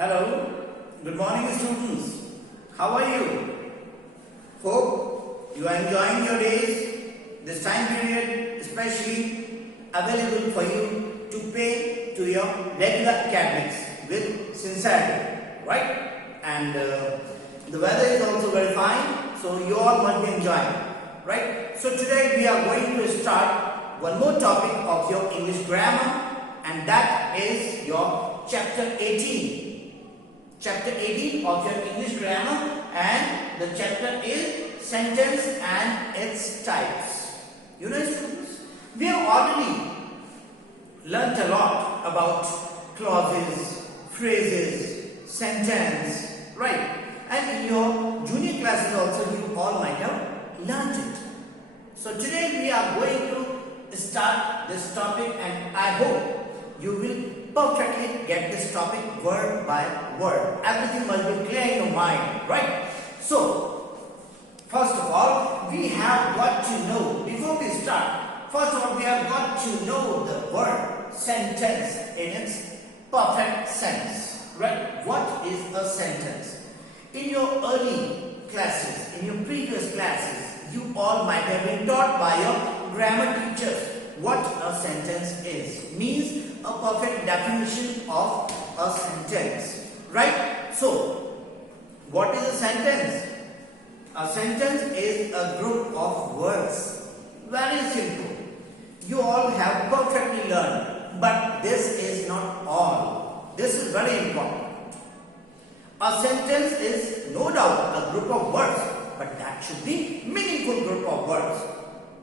Hello, good morning students. How are you? Hope you are enjoying your days. This time period especially available for you to pay to your regular academics with sincerity, right? And the weather is also very fine, so you all must be enjoying, right? So today we are going to start one more topic of your English grammar, and that is your chapter 18. Chapter 18 of your English grammar, and the chapter is sentence and its types. You know students, we have already learnt a lot about clauses, phrases, sentence, right? And in your junior classes also you all might have learnt it. So today we are going to start this topic, and I hope you will perfectly get this topic word by word. Everything must be clear in your mind, right? So, first of all, we have got to know, before we start, first of all, we have got to know the word sentence in its perfect sense, right? What is a sentence? In your early classes, in your previous classes, you all might have been taught by your grammar teachers what a sentence is. Means a perfect definition of a sentence, right? So, what is a sentence? A sentence is a group of words. Very simple. You all have perfectly learned, but this is not all. This is very important. A sentence is no doubt a group of words, but that should be meaningful group of words.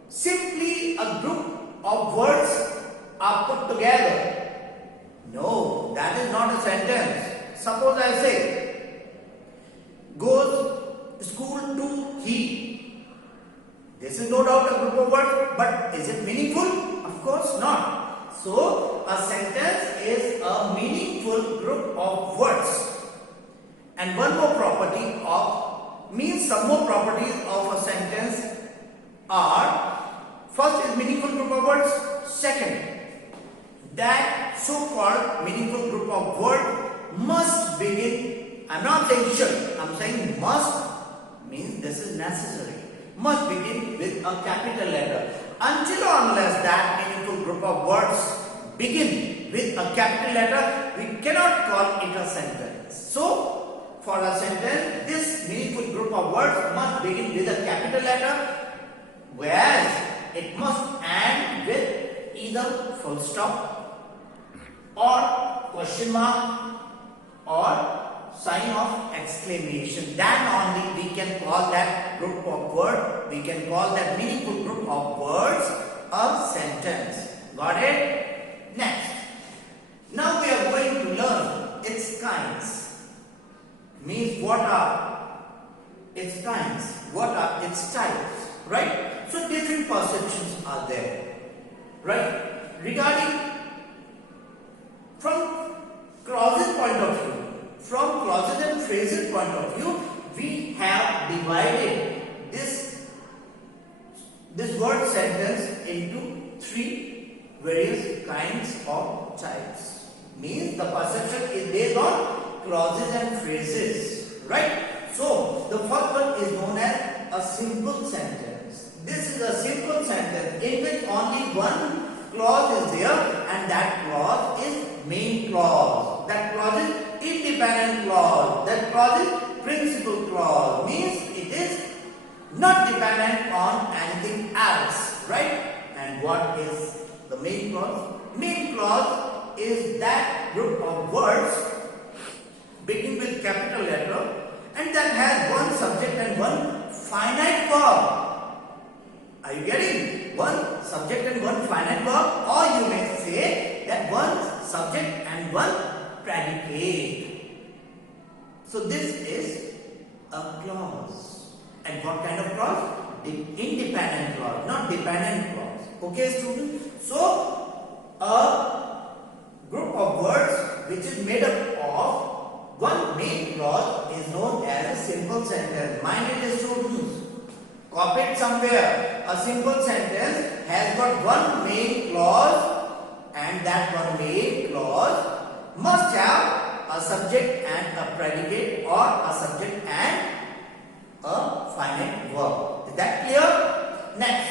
Simply a group of words are put together. No, that is not a sentence. Suppose I say, goes school to he. This is no doubt a group of words, but is it meaningful? Of course not. So, a sentence is a meaningful group of words. And one more property of, means some more properties of a sentence are, first is meaningful group of words. Second, that so-called meaningful group of words must begin, I'm not saying should, I'm saying must, means this is necessary, must begin with a capital letter. Until or unless that meaningful group of words begin with a capital letter, we cannot call it a sentence. So, for a sentence, this meaningful group of words must begin with a capital letter, whereas it must end with either full stop or question mark or sign of exclamation. Then only we can call that group of words, we can call that meaningful group of words a sentence. Got it? Next. Now we are going to learn its kinds. Means what are its kinds? What are its types? Right? So different perceptions are there, right? Regarding from clauses point of view, from clauses and phrases point of view, we have divided this word sentence into three various kinds of types. Means the perception is based on clauses and phrases, right? So the first one is known as a simple sentence. This is a simple sentence in which only one clause is there, and that clause is main clause. That clause is independent clause. That clause is principal clause. Means it is not dependent on anything else, right? And what is the main clause? Main clause is that group of words begin with capital letter and that has one subject and one finite verb. Are you getting? One subject and one finite verb, or you may say that one subject and one predicate. So this is a clause. And what kind of clause? Independent clause, not dependent clause. Okay, students? So a group of words which is made up of one main clause is known as a simple sentence. Mind it, students. Copy it somewhere. A simple sentence has got one main clause, and that one main clause must have a a subject and a predicate, or a subject and a finite verb. Is that clear? Next,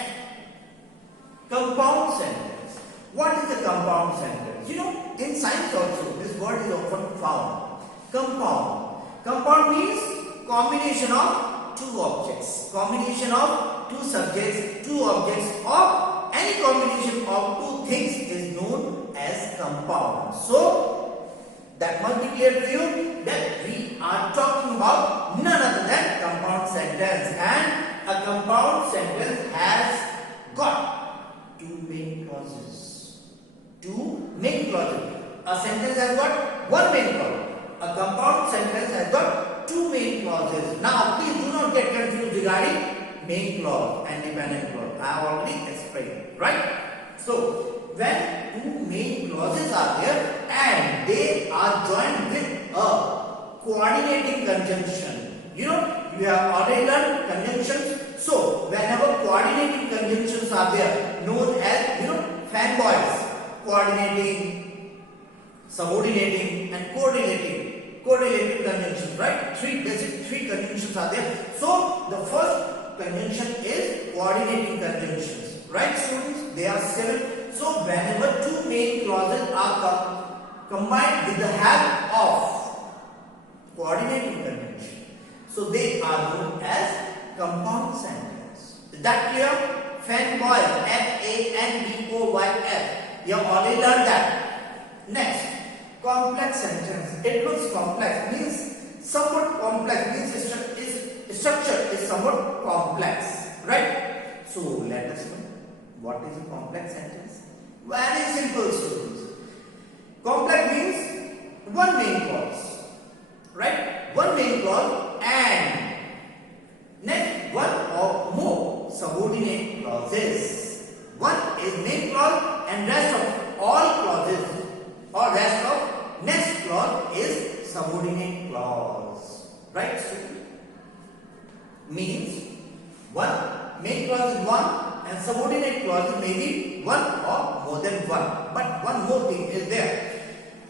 compound sentence. What is a compound sentence? You know, in science also this word is often found. Compound. Compound means combination of two objects, combination of two subjects, two objects, or any combination of two things is known as compound. So that must be clear to you that we are talking about none other than compound sentence, and a compound sentence has got two main clauses. Two main clauses. A sentence has got one main clause. A compound sentence has got two main clauses. Now please do not get confused regarding main clause and dependent clause. I have already explained, right? So when two main clauses are there and they are joined with a coordinating conjunction, you know, you have already learned conjunctions. So whenever coordinating conjunctions are there, known as, you know, fanboys, coordinating, subordinating and correlating conjunctions, right? Three conjunctions are there. So the first conjunction is coordinating conjunctions, right students? They are 7. So whenever two main clauses are combined with the help of coordinating conjunction, so they are known as compound sentence. Is that clear? Fanboys, F-A-N-B-O-Y-S. You have already learned that. Next, complex sentence. It looks complex, means somewhat complex, means its structure is somewhat complex, right? So let us know what is a complex sentence. Very simple, students. Complex means one main clause, right? One main clause and next one or more subordinate clauses. One is main clause and rest of all clauses, or rest of next clause is subordinate clause, right? So means one main clause is one and subordinate clauses may be one or more than one. But one more thing is there.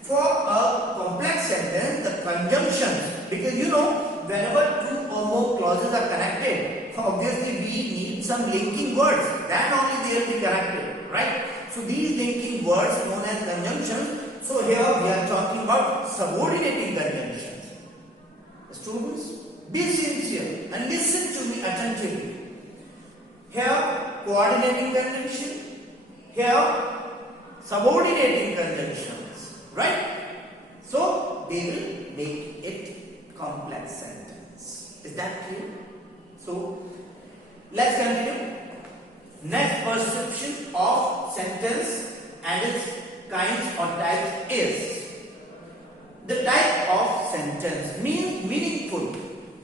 For a complex sentence, the conjunctions, because you know, whenever two or more clauses are connected, obviously we need some linking words. Then only they will be connected, right? So these linking words known as conjunctions. So here we are talking about subordinating conjunctions. Students, be sincere and listen to me attentively. Here coordinating conjunction, here subordinating conjunctions, right? So they will make it complex sentence. Is that clear? So let's continue. Next perception of sentence and its kinds or types is the type of sentence. Means meaningful,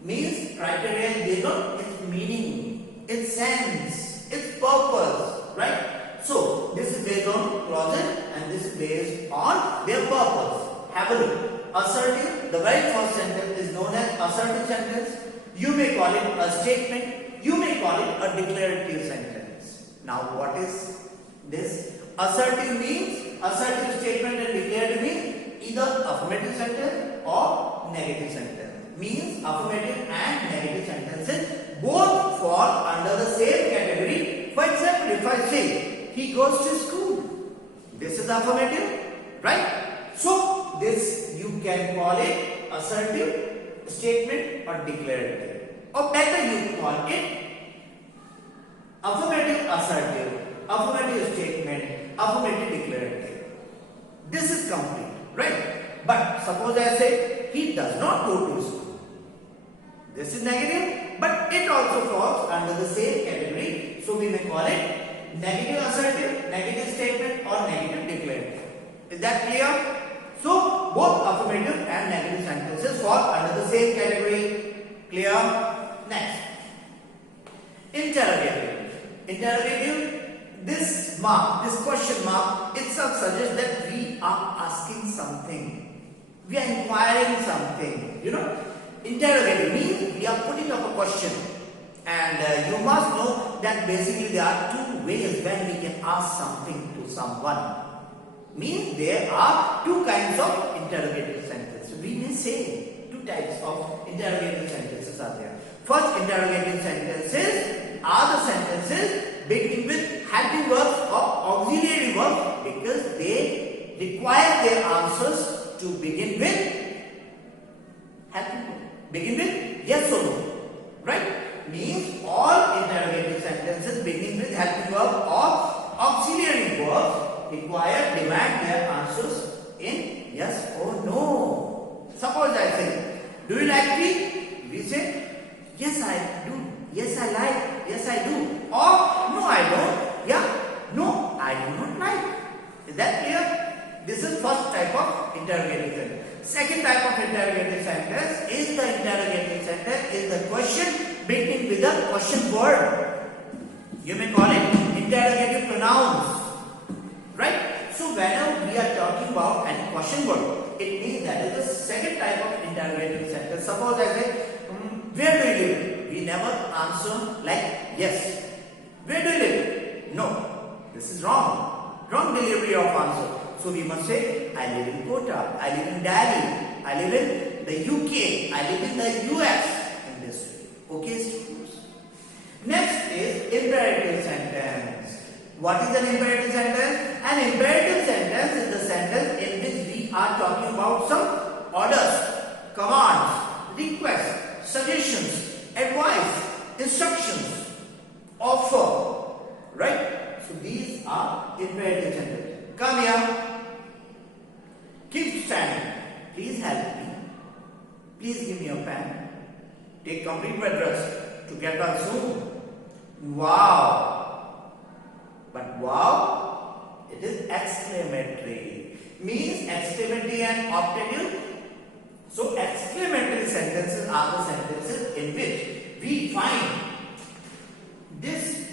means criteria based on its meaning, its sense, its purpose, right? So this is based on clauses and this is based on their purpose. Have a look. Assertive, the very first sentence is known as assertive sentence. You may call it a statement, you may call it a declarative sentence. Now what is this? Assertive means, assertive statement and declarative means either affirmative sentence or negative sentence. Means affirmative and negative sentences both fall under the same category. For example, if I say he goes to school, this is affirmative, right? So this you can call it assertive statement or declarative, or better you call it affirmative assertive, affirmative statement, affirmative declarative. This is complete, right? But suppose I say he does not go to school. This is negative, but it also falls under the same category. So we may call it negative assertive, negative statement, or negative declarative. Is that clear? So both affirmative and negative sentences fall under the same category. Clear? Next, interrogative. Interrogative, this mark, this question mark itself suggests that we are asking something. We are inquiring something. You know, interrogative means we are putting up a question. And you must know that basically there are two ways when we can ask something to someone. Means there are two kinds of interrogative sentences. We say two types of interrogative sentences are there. First, interrogative sentences are the sentences beginning with helping verbs or auxiliary verbs because they require their answers to begin with helping verb. Begin with yes or no. Right? Means all interrogative sentences beginning with helping verb or auxiliary verbs demand their answers in yes or no. Suppose I say, do you like tea? We say, yes I do. Yes I like. Yes I do. Or no I don't. Yeah. No I do not like. Is that clear? This is first type of interrogative sentence. Second type of interrogative sentence is the interrogative sentence is the question beginning with a question word. You may call it interrogative pronouns. Right? So whenever we are talking about any question word, it means that is the second type of interrogative sentence. Suppose I say, where do you live? We never answer like yes. Where do you live? No. This is wrong. Wrong delivery of answer. So we must say, I live in Kota, I live in Delhi, I live in the UK, I live in the US. In this way. Okay, students. Next is imperative sentence. What is an imperative sentence? An imperative sentence is the sentence in which we are talking about some orders, commands, requests, suggestions, advice, instructions, offer. Right? So these are imperative sentences. Come here. Keep standing. Please help me. Please give me a pen. Take complete bed rest to get well soon. Wow. But wow, it is exclamatory. Means exclamatory and optative. So exclamatory sentences are the sentences in which we find this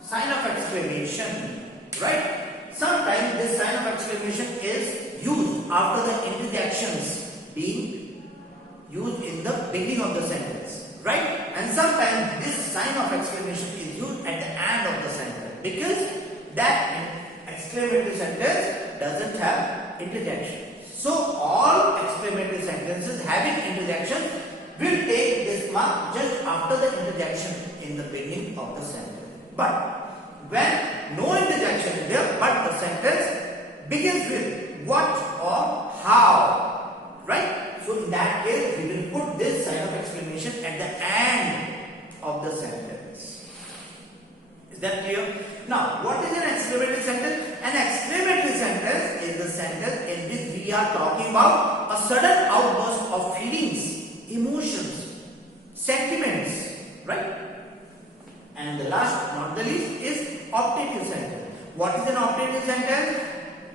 sign of exclamation. Right? Sometimes this sign of exclamation is used after the interjections being used in the beginning of the sentence. Right? And sometimes this sign of exclamation is used at the end of the sentence because that exclamatory sentence doesn't have interjection. So all exclamatory sentences having interjection will take this mark just after the interjection in the beginning of the sentence. But when no interjection is there, but the sentence begins with what or how, right? So in that case, we will put this sign of exclamation at the end of the sentence. Is that clear? Now, what is an exclamatory sentence? An exclamatory sentence is the sentence in which we are talking about a sudden outburst of feelings, emotions, sentiments, right? And the last, not the least, is optative sentence. What is an optative sentence?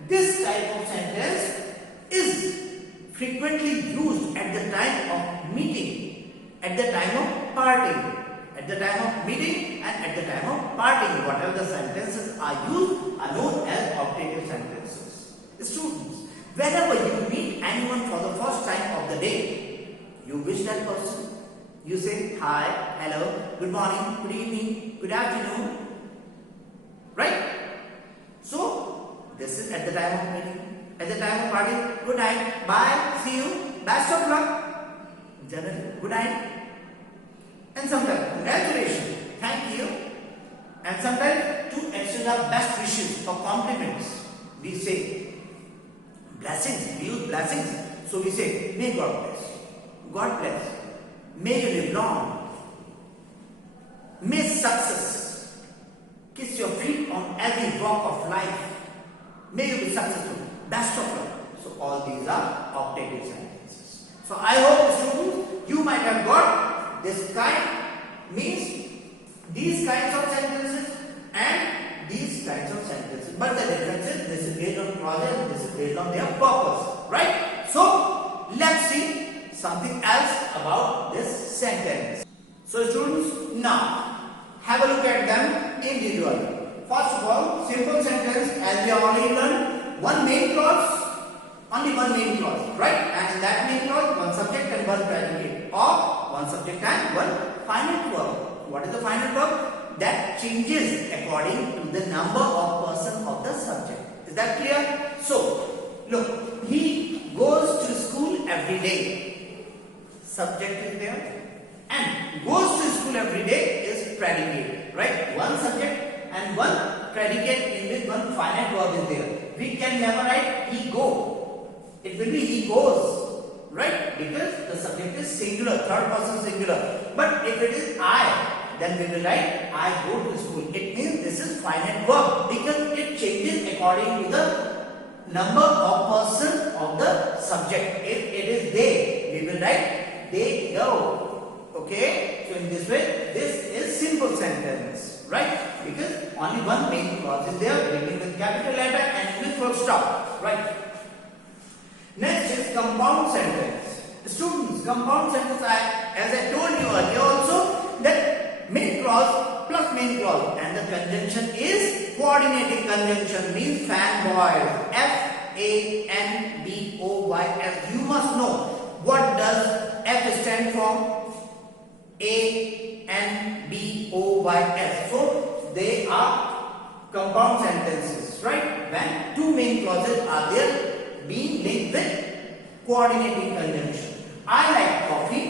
This type of sentence is frequently used at the time of meeting, at the time of parting. At the time of meeting and at the time of parting, whatever the sentences are used are known as optative sentences. Students, whenever you meet anyone for the first time of the day, you wish that person. You say hi, hello, good morning, good evening, good afternoon. Right? So, this is at the time of meeting. At the time of party, good night, bye, see you, best of luck. Generally, good night. And sometimes, congratulations, thank you. And sometimes, to exchange our best wishes or compliments, we say blessings, we use blessings. So we say, may God bless you, God bless you, may you live long, may success kiss your feet on every walk of life, may you be successful, best of luck. So all these are optative sentences. So I hope students, you might have got this kind means these kinds of sentences and these kinds of sentences. But the difference is this is based on clauses and this is based on their purpose. Right? So let's see something else about this sentence. So students, now have a look at them individually. First of all, simple sentence as we have already learned. One main clause, only one main clause, right? And in that main clause, one subject and one predicate, or one subject and one final verb. What is the final verb? That changes according to the number of person of the subject. Is that clear? So, look, he goes to school every every day. Subject is there. And goes to school every day is predicate, right? One subject and one predicate in which one finite verb is there. We can never write he go. It will be he goes, right? Because the subject is singular, third person singular. But if it is I, then we will write I go to school. It means this is finite verb because it changes according to the number of person of the subject. If it is they, we will write they go. Okay, so in this way, this is simple sentence, right? Because only one main clause is there, beginning with capital letter and with full stop, right? Next is compound sentence. Students, compound sentence, as I told you earlier also, that main clause plus main clause and the conjunction is coordinating conjunction, means fanboys. F-A-N-B-O-Y-S. You must know what does F stand for. A-N-B-O-Y-S. So they are compound sentences, right? When two main clauses are there being linked with coordinating conjunction. I like coffee.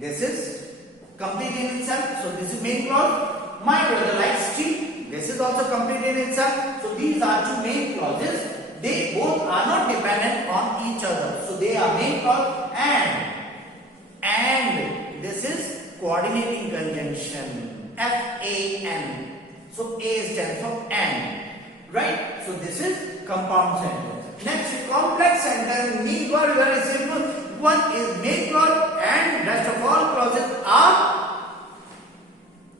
This is complete in itself. So this is main clause. My brother likes tea. This is also complete in itself. So these are two main clauses. They both are not dependent on each other. So they are main clause and this is coordinating conjunction. F-A-N. So A stands for and. Right? So this is compound sentence. Next, complex sentence means very simple. One is main clause and rest of all clauses are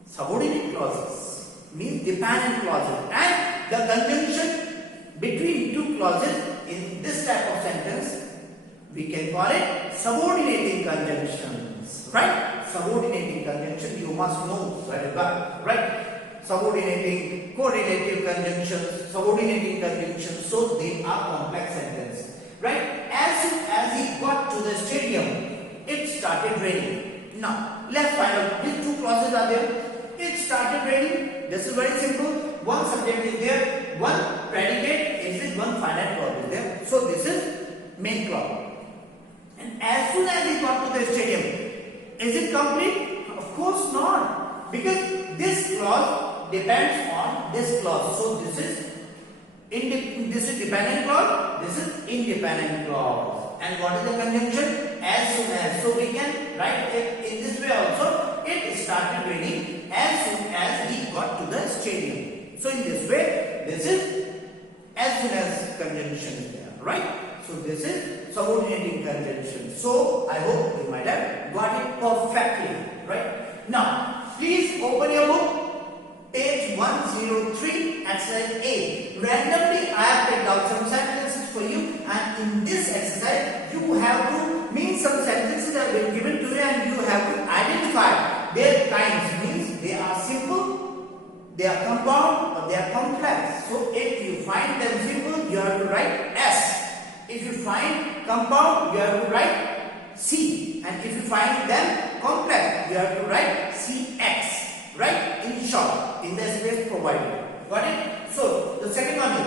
subordinate clauses. Means dependent clauses. And the conjunction between two clauses in this type of sentence, we can call it subordinating conjunctions. Right? Subordinating conjunction you must know very well, right? Subordinating, correlative conjunctions, subordinating conjunctions, so they are complex sentences, right? As soon as he got to the stadium, it started raining. Now, let's find out which two clauses are there. It started raining. This is very simple. One subject is there, one predicate is with one finite verb is there. So this is main clause. And as soon as he got to the stadium, is it complete? Of course not. Because this clause depends on this clause. So this is dependent clause, this is independent clause. And what is the conjunction? As soon as. So we can write it in this way also. It started raining as soon as he got to the stadium. So in this way, this is as soon as conjunction is there, right? So this is subordinating conjunction. So I hope you might have got it perfectly, right? Now, please open your book, page 103, exercise A. Randomly, I have picked out some sentences for you, and in this exercise, you have to mean some sentences have been given to you, and you have to identify their kinds. Means they are simple, they are compound, or they are complex. So if you find them simple, you have to write S. If you find compound, you have to write C. And if you find them complex, you have to write CX. Right? In short, in the space provided. Got it? So, the second one is,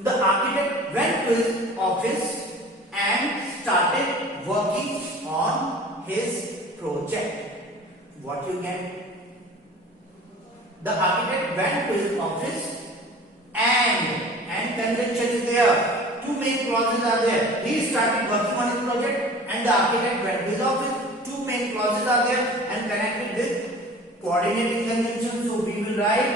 the architect went to his office and started working on his project. What you get? The architect went to his office and conjunction is there. Two main clauses are there. He started working on his project and the architect went to his office. Two main clauses are there and connected with coordinating conjunction. So we will write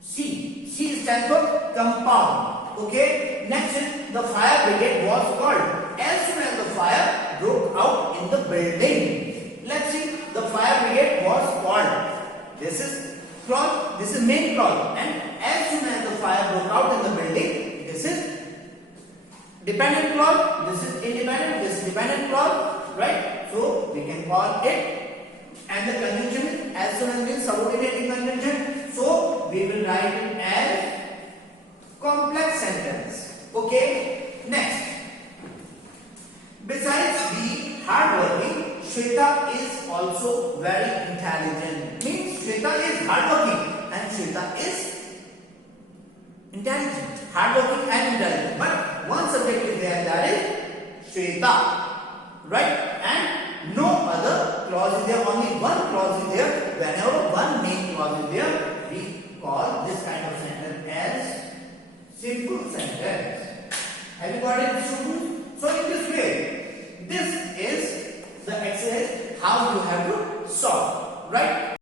C. C stands for compound. Okay. Next is the fire brigade was called as soon as the fire broke out in the building. Let's see. The fire brigade was called. This is clause. This is main clause. And as soon as the fire broke out in the building, this is dependent clause, this is independent, this is dependent clause, right? So we can call it, and the conjunction is as soon as means subordinating conjunction. So we will write it as complex sentence. Okay. Next, besides being hardworking, Shweta is also very intelligent. Means Shweta is hardworking and Shweta is intelligent, hardworking and intelligent. But one subject is there, that is Shweta. Right? And no other clause is there. Only one clause is there. Whenever one main clause is there, we call this kind of sentence as simple sentence. Have you got it, students? So in